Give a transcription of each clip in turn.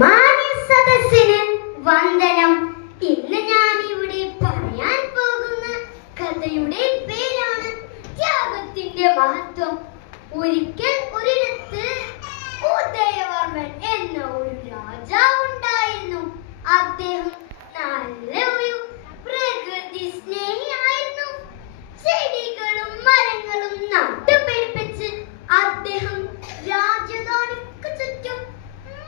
മാന്യസദസ്സിന് വന്ദനം. ഇന്ന് ഞാൻ ഇവിടെ പറയാൻ പോകുന്ന കഥയുടെ പേരാണ് ത്യാഗത്തിന്റെ മഹത്വം. ഒരിക്കൽ ഒരിടത്ത് ഉദയവർമ്മൻ എന്ന ഒരു രാജാവ് ഉണ്ടായിരുന്നു. അദ്ദേഹം നല്ല ഒരു പ്രകൃതി സ്നേഹിയായിരുന്നു. ചെടികളും മരങ്ങളും നട്ടുപിടിപ്പിച്ച് അദ്ദേഹം രാജധാനിക്ക് ചുറ്റും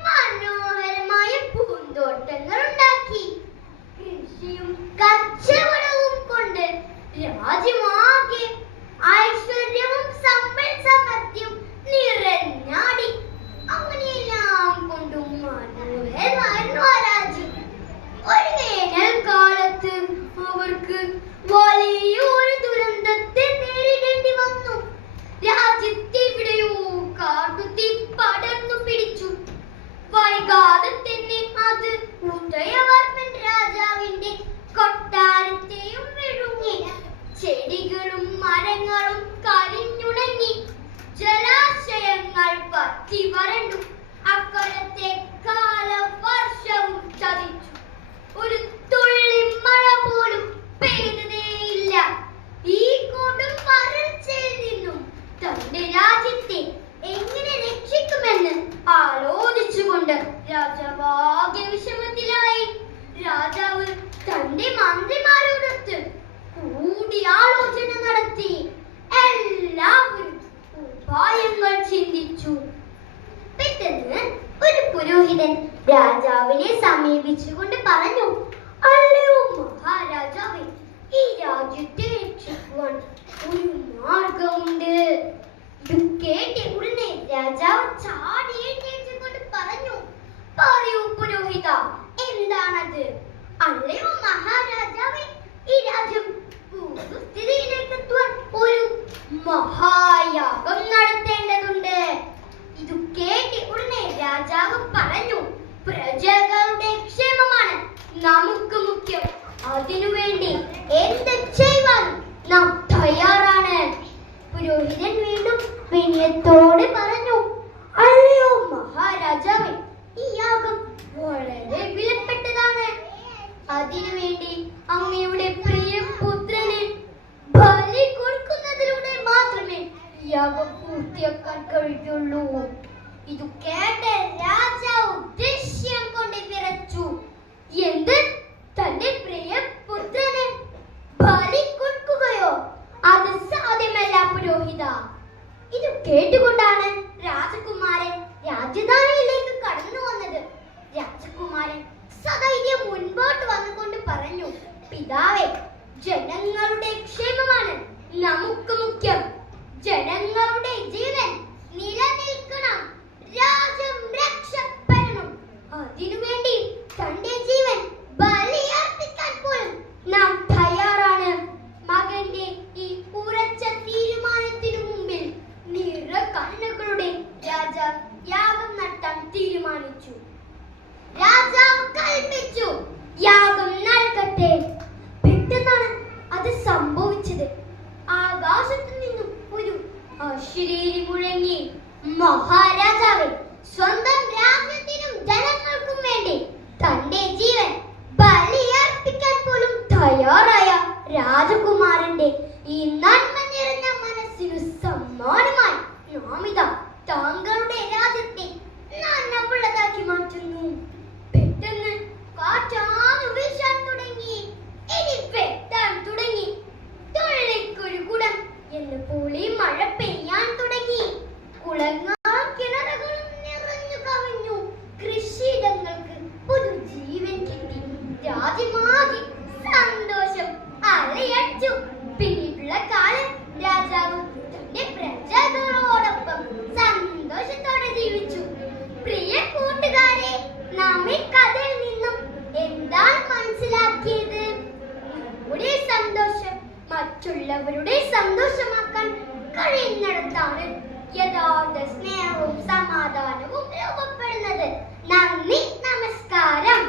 മനോഹരമായ പൂന്തോട്ടങ്ങൾ ഉണ്ടാക്കി. കൃഷിയും കച്ചവടവും കൊണ്ട് രാജ്യമാകെ ഐശ്വര്യവും സമ്പൽ സമൃദ്ധിയും നിറഞ്ഞാടി. അങ്ങനെയെല്ലാം കൊണ്ടും മനോഹരമായിരുന്നു ആ രാജ്യം. ഒരു വേനൽക്കാലത്ത് അവർക്ക് വലിയൊരു ദുരന്തത്തെ നേരിടേണ്ടി വന്നു. രാജ്യത്തെവിടെയോ കാട്ടുതീ പടർന്നു പിടിച്ചു. വൈകാതെ തന്നെ അത് ഉദയവർമ്മൻ രാജാവിന്റെ കൊട്ടാരത്തെയും വിഴുങ്ങി. ചെടികളും മരങ്ങളും കരിഞ്ഞുണങ്ങി. ജലാശയങ്ങൾ വറ്റി വരണ്ടു. അക്കാലത്തെ കാലവർഷവും ചതിച്ചു. ഒരു തുള്ളി മഴ പോലും പെയ്തതേയില്ല. ഈ കൊടും വരൾച്ചയിൽ നിന്നും തന്റെ രാജ്യത്തെ എങ്ങനെ രക്ഷിക്കുമെന്ന് ആലോചിച്ചുകൊണ്ട് രാജാവാകെ വിഷമത്തിലായി. രാജാവ് തന്റെ മന്ത്രിമാരോടൊത്ത് കൂടിയാലോചന നടത്തി. എല്ലാവരും ഉപായങ്ങൾ ചിന്തിച്ചു. പെട്ടെന്ന് ഒരു പുരോഹിതൻ രാജാവിനെ സമീപിച്ചുകൊണ്ട് പറഞ്ഞു, അല്ലയോ മഹാരാജാവേ, ഈ രാജ്യത്തെ രക്ഷിക്കുവാൻ ഒരു മാർഗമുണ്ട്. ഇത് കേട്ട ഉടനെ രാജാവ് ചാടി എഴുന്നേറ്റുകൊണ്ട് പറഞ്ഞു, പറയൂ പുരോഹിത, എന്താണത്? അല്ലയോ മഹാരാജാവേ, ഈ രാജ്യം പൂർവ്വസ്ഥിതിയിലേക്ക് എത്തുവാൻ ഒരു മഹായാഗം നടത്തേണ്ടതുണ്ട്. ഇത് കേട്ട ഉടനെ രാജാവ് പറഞ്ഞു, പ്രജകളുടെ ക്ഷേമമാണ് നമുക്ക് മുഖ്യം. അതിനുവേണ്ടി എന്ത് ചെയ്യുവാൻ നാം തയ്യാറാണ്. പുരോഹിതൻ വീണ്ടും വിനയത്തോടെ പറഞ്ഞു, അല്ലയോ മഹാരാജാവേ, ഈ യാഗം വളരെ വിലപ്പെട്ടതാണ്. അതിനുവേണ്ടി അങ്ങയുടെ പ്രിയപുത്രനെ ബലി കൊടുക്കുന്നതിലൂടെ മാത്രമേ യാഗം പൂർത്തിയാക്കാൻ കഴിയുള്ളൂ. ഇത് കേട്ട രാജാവ് ദേഷ്യം കൊണ്ട് വിറച്ചു. എന്ത്? തന്റെ പ്രിയപുത്രനെ ബലി കൊടുക്കുകയോ? അത് സാധ്യമല്ല പുരോഹിത. ഇത് കേട്ടുകൊണ്ടാണ് രാജകുമാരൻ രാജധാനിയിലേക്ക് കടന്നു വന്നത്. രാജകുമാരൻ സധൈര്യം മുൻപോട്ട് വന്നുകൊണ്ട് പറഞ്ഞു, പിതാവേ, ജനങ്ങളുടെ ക്ഷേമമാണ് നമുക്ക് മുഖ്യം. ജനങ്ങളുടെ ജീവൻ നിലനിൽക്കണം. രാജ്യം രക്ഷപ്പെടണം. അതിനുവേണ്ടി തന്റെ ജീവൻ ബലിയർപ്പിക്കാൻ പോലും നാം തയ്യാറാണ്. മകന്റെ ഈ ഉറച്ച തീരുമാനത്തിനു മുമ്പിൽ നിറ കണ്ണുകളുടെ രാജാവ് യാഗം നടത്താൻ തീരുമാനിച്ചു. രാജാവ് കൽപ്പിച്ചു, യാഗം നടക്കട്ടെ. പെട്ടെന്നാണ് അത് സംഭവിച്ചത്. ആകാശത്തു നിന്നും ഒരു അശരീരി മുഴങ്ങി, മഹാരാജാവേ, സ്വന്തം രാജ്യത്തിനും ജനങ്ങൾക്കും വേണ്ടി തന്റെ ജീവൻ ബലിയർപ്പിക്കാൻ പോലും തയ്യാറായ രാജകുമാരന്റെ ഈ നന്മ നിറഞ്ഞ മനസ്സിനു സമ്മാനമായി നാം ഇതാ താങ്കളുടെ രാജ്യത്തെ നന്മയുള്ളതാക്കി മാറ്റുന്നു. പെട്ടെന്ന് കാറ്റാണ് വീശാൻ തുടങ്ങി. ഇനി വെട്ടാൻ തുടങ്ങി. തുള്ളിക്കൊരു കുടം എന്ന് പുളി മഴ പെയ്യാൻ തുടങ്ങി. കുളങ്ങളും കിണറുകളും നിറഞ്ഞു കവിഞ്ഞു. കൃഷിയിടങ്ങൾക്ക് പുതുജീവൻ കിട്ടി. രാജ്യമാകെ സന്തോഷം അലയടിച്ചു. പിന്നീടുള്ള കാലം രാജാവ് തന്റെ പ്രജകളോടൊപ്പം സന്തോഷത്തോടെ ജീവിച്ചു. പ്രിയ കൂട്ടുകാരെ, നാം ഈ കഥയിൽ നിന്നും എന്താണ് മനസ്സിലാക്കിയത്? നമ്മുടെ സന്തോഷം മറ്റുള്ളവരുടെ സന്തോഷമാക്കാൻ കഴിയുന്നിടത്താണ് യഥാർത്ഥ സ്നേഹവും സമാധാനവും രൂപപ്പെടുന്നത്. നന്ദി, നമസ്കാരം.